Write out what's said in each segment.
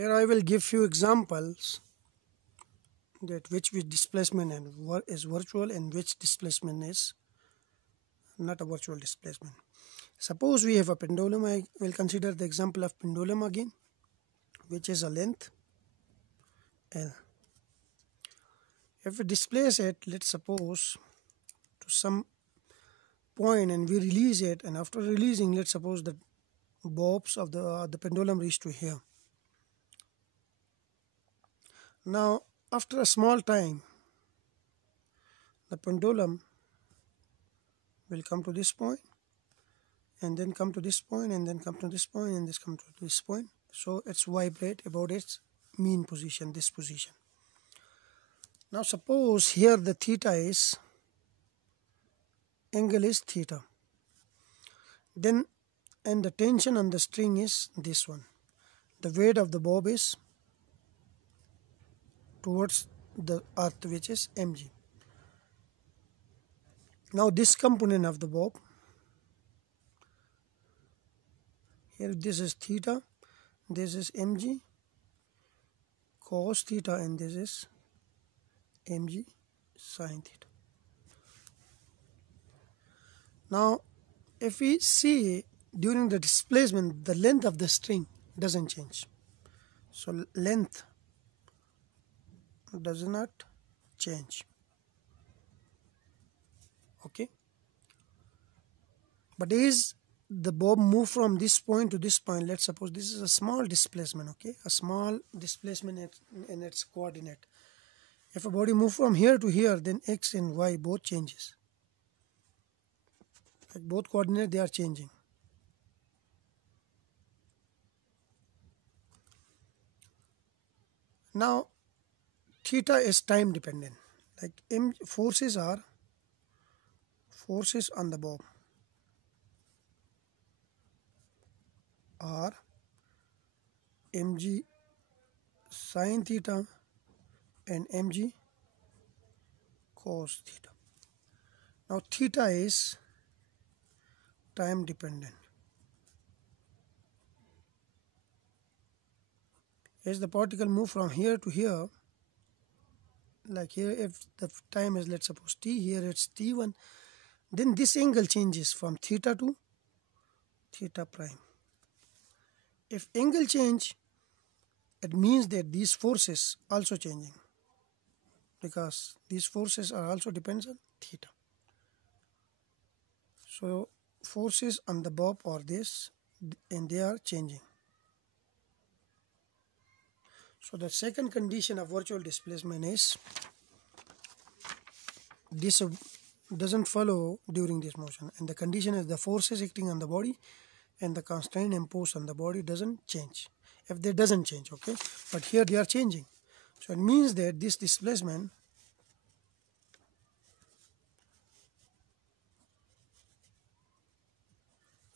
Here I will give few examples that which displacement and what is virtual and which displacement is not a virtual displacement. Suppose we have a pendulum. I will consider the example of pendulum again, which is a length L. If we displace it, let's suppose to some point and we release it, and after releasing, let's suppose the bobs of the pendulum reach to here. Now after a small time, the pendulum will come to this point and then come to this point and then come to this point and this come to this point. So it's vibrate about its mean position, this position. Now suppose here the theta is, angle is theta, then and the tension on the string is this one. The weight of the bob is towards the earth, which is mg. Now this component of the bob, here this is theta, this is mg cos theta, and this is mg sin theta. Now if we see during the displacement, the length of the string doesn't change. So length does not change. Okay, but is the bob move from this point to this point? Let's suppose this is a small displacement. Okay, a small displacement in its coordinate. If a body move from here to here, then x and y both changes. Like both coordinates, they are changing. Now theta is time dependent. Like forces on the bob are mg sin theta and mg cos theta. Now theta is time dependent. As the particle move from here to here, like here, if the time is, let's suppose t, here it's t1, then this angle changes from theta to theta prime. If angle change, it means that these forces also changing, because these forces are also depends on theta. So forces on the bob are this, and they are changing. So the second condition of virtual displacement is this doesn't follow during this motion, and the condition is the forces acting on the body and the constraint imposed on the body doesn't change. If they doesn't change, okay, but here they are changing, so it means that this displacement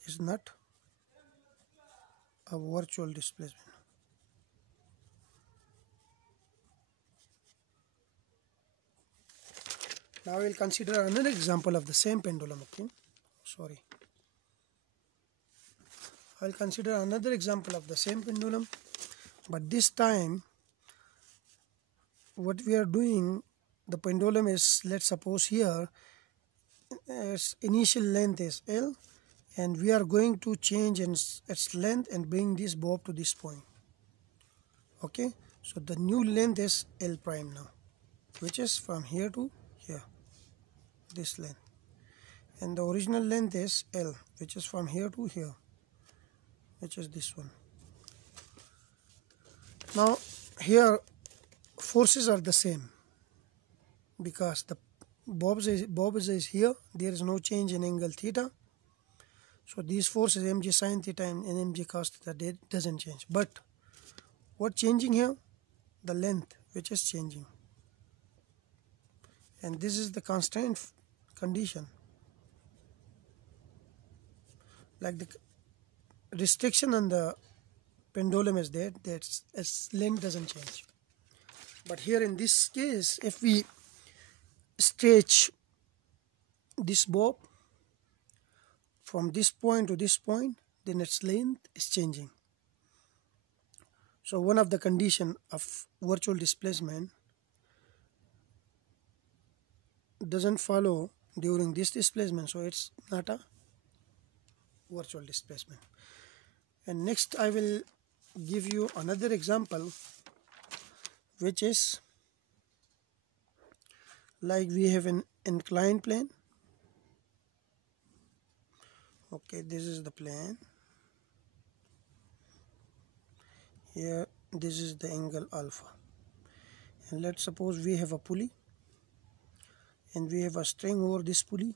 is not a virtual displacement. Now we will consider another example of the same pendulum. Okay, sorry. I will consider another example of the same pendulum, but this time what we are doing, the pendulum is, let's suppose here its initial length is L, and we are going to change its length and bring this bob to this point. Okay, so the new length is L prime now, which is from here to here, this length, and the original length is L, which is from here to here, which is this one. Now here forces are the same, because the bob is here, there is no change in angle theta, so these forces mg sin theta and mg cos theta, doesn't change. But what changing here? The length, which is changing, and this is the constraint condition. Like the restriction on the pendulum is that its length doesn't change. But here in this case, if we stretch this bob from this point to this point, then its length is changing. So one of the condition of virtual displacement doesn't follow during this displacement, so it's not a virtual displacement. And next I will give you another example, which is like we have an inclined plane. Okay, this is the plane. Here this is the angle alpha, and let's suppose we have a pulley and we have a string over this pulley,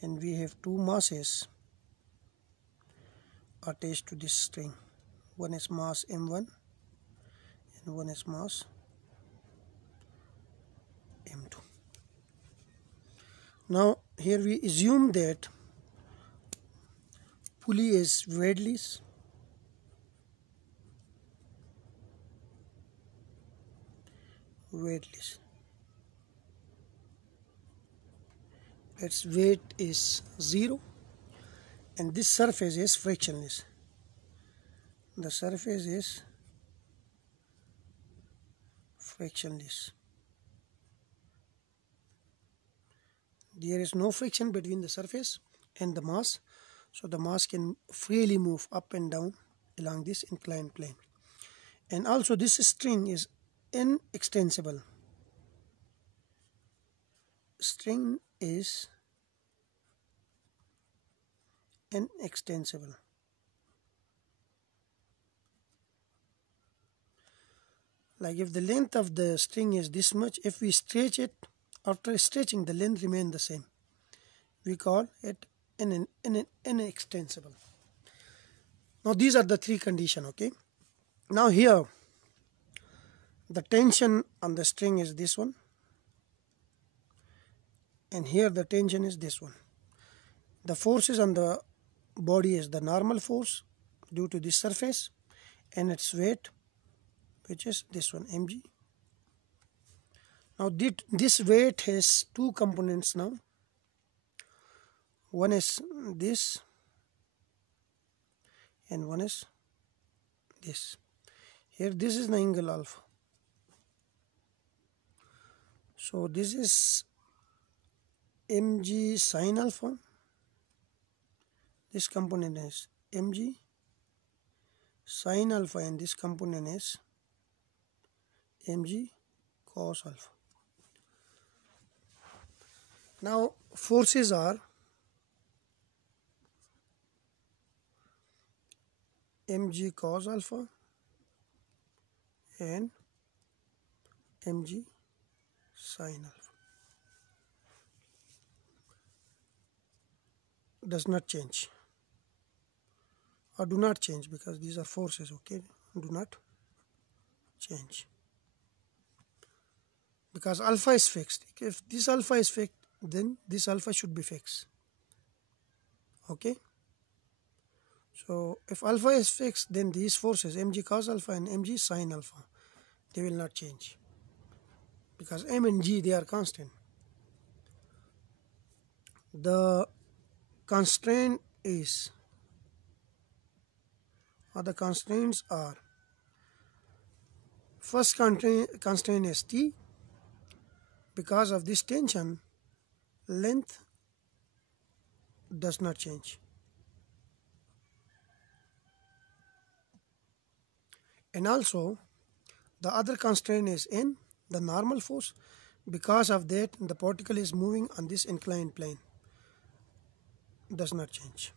and we have two masses attached to this string. One is mass m1 and one is mass m2. Now here we assume that pulley is weightless, its weight is 0, and this surface is frictionless. The surface is frictionless. There is no friction between the surface and the mass, so the mass can freely move up and down along this inclined plane. And also this string is inextensible. String is inextensible. Like if the length of the string is this much, if we stretch it, after stretching the length remain the same. We call it inextensible. Now these are the three conditions, okay? Now here the tension on the string is this one, and here the tension is this one. The forces on the body is the normal force due to this surface, and its weight, which is this one, mg. Now this weight has two components now. One is this and one is this. Here this is the angle alpha. So this is mg sin alpha. This component is mg sin alpha, and this component is mg cos alpha. Now forces are mg cos alpha and mg sin alpha. Does not change, or do not change, because these are forces, okay? Do not change, because alpha is fixed. If this alpha is fixed, then this alpha should be fixed, okay? So if alpha is fixed, then these forces mg cos alpha and mg sin alpha, they will not change, because m and g, they are constant. The constraint is, or the constraints are, first constraint is T. Because of this tension, length does not change. And also the other constraint is N, the normal force. Because of that, the particle is moving on this inclined plane, does not change.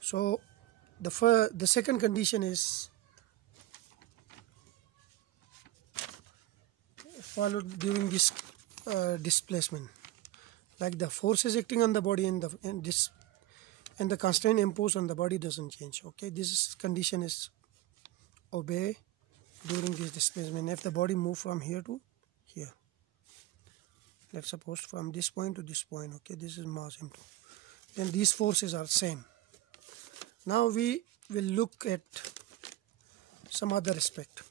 So the second condition is followed during this displacement, like the forces acting on the body and the constraint imposed on the body doesn't change, okay? This condition is obeyed during this displacement. If the body move from here to here, let's suppose from this point to this point, okay, this is mass m2, then these forces are same. Now we will look at some other aspect.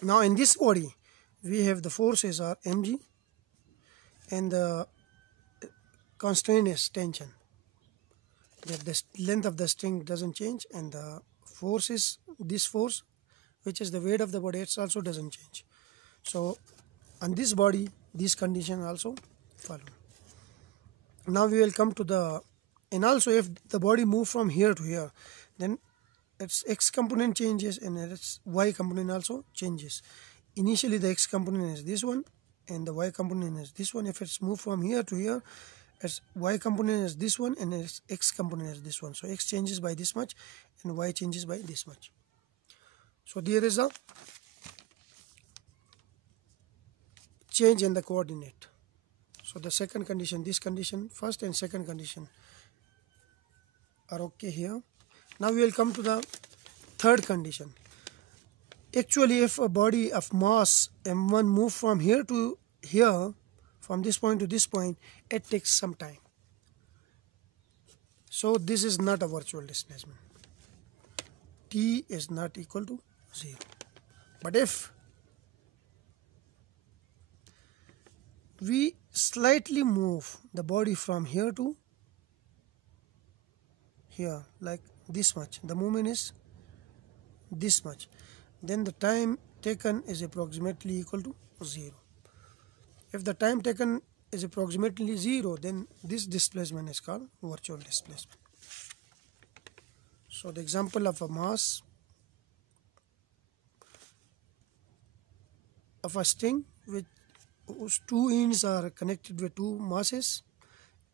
Now in this body we have the forces are mg and the constraint is tension. that the length of the string doesn't change, and the force is this force, which is the weight of the body, it also doesn't change. So on this body, these conditions also follow. Now we will come to the, and also if the body move from here to here, then its x component changes and its y component also changes. Initially the x component is this one and the y component is this one. If it's moved from here to here, its y component is this one and its x component is this one. So x changes by this much and y changes by this much. So there is a change in the coordinate. So the second condition, this condition, first and second condition are okay here. Now we will come to the third condition. Actually, if a body of mass m1 move from here to here, from this point to this point, it takes some time. So this is not a virtual displacement. T is not equal to 0. But if we slightly move the body from here to here, like this much, the movement is this much, then the time taken is approximately equal to 0. If the time taken is approximately 0, then this displacement is called virtual displacement. So the example of a mass of a string with whose two ends are connected with two masses,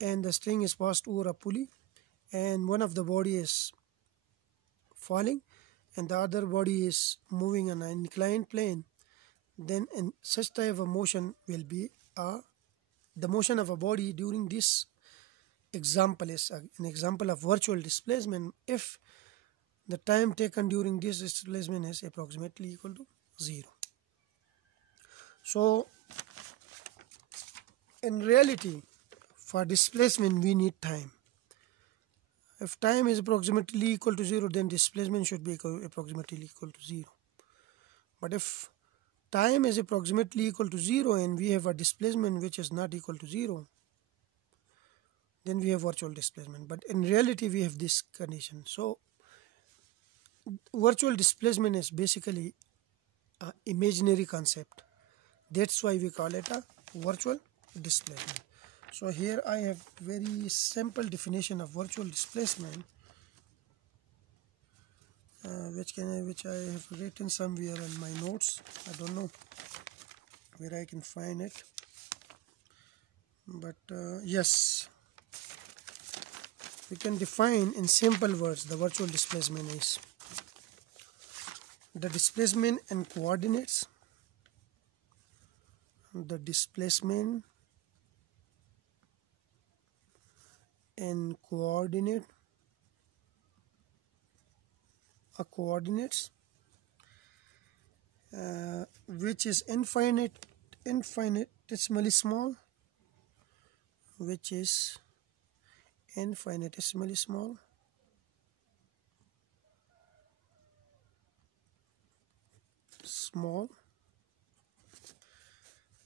and the string is passed over a pulley, and one of the body is falling and the other body is moving on an inclined plane, then in such type of motion will be the motion of a body during this example is an example of virtual displacement if the time taken during this displacement is approximately equal to 0. So in reality, for displacement we need time. If time is approximately equal to 0, then displacement should be approximately equal to 0. But if time is approximately equal to 0 and we have a displacement which is not equal to 0, then we have virtual displacement. But in reality we have this condition. So virtual displacement is basically an imaginary concept. That's why we call it a virtual displacement. So here I have very simple definition of virtual displacement, which I have written somewhere in my notes. I don't know where I can find it, but yes, we can define in simple words the virtual displacement is the displacement and coordinates, the displacement and coordinates which is infinitesimally small,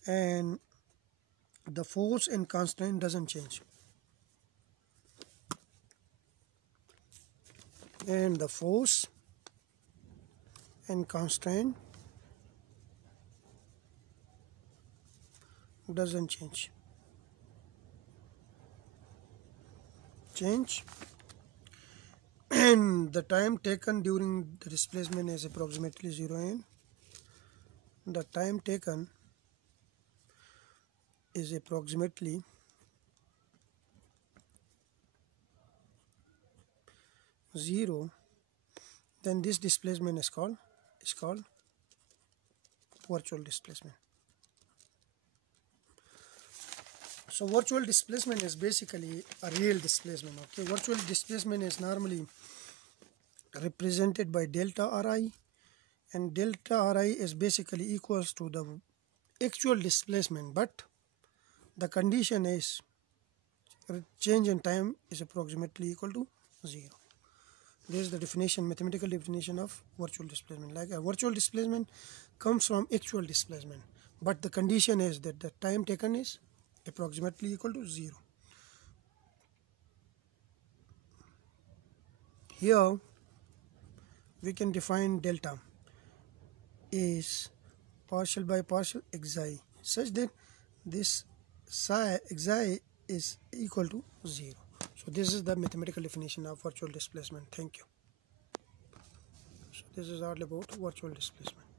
and the force and constraint doesn't change. And the force and constraint doesn't change, and the time taken during the displacement is approximately 0, and the time taken is approximately 0, then this displacement is called virtual displacement. So virtual displacement is basically a real displacement. Okay, virtual displacement is normally represented by delta Ri, and delta Ri is basically equals to the actual displacement, but the condition is change in time is approximately equal to 0. This is the definition, mathematical definition of virtual displacement. Like a virtual displacement comes from actual displacement, but the condition is that the time taken is approximately equal to 0. Here we can define delta is partial by partial xi such that this psi xi is equal to 0. So this is the mathematical definition of virtual displacement. Thank you. So this is all about virtual displacement.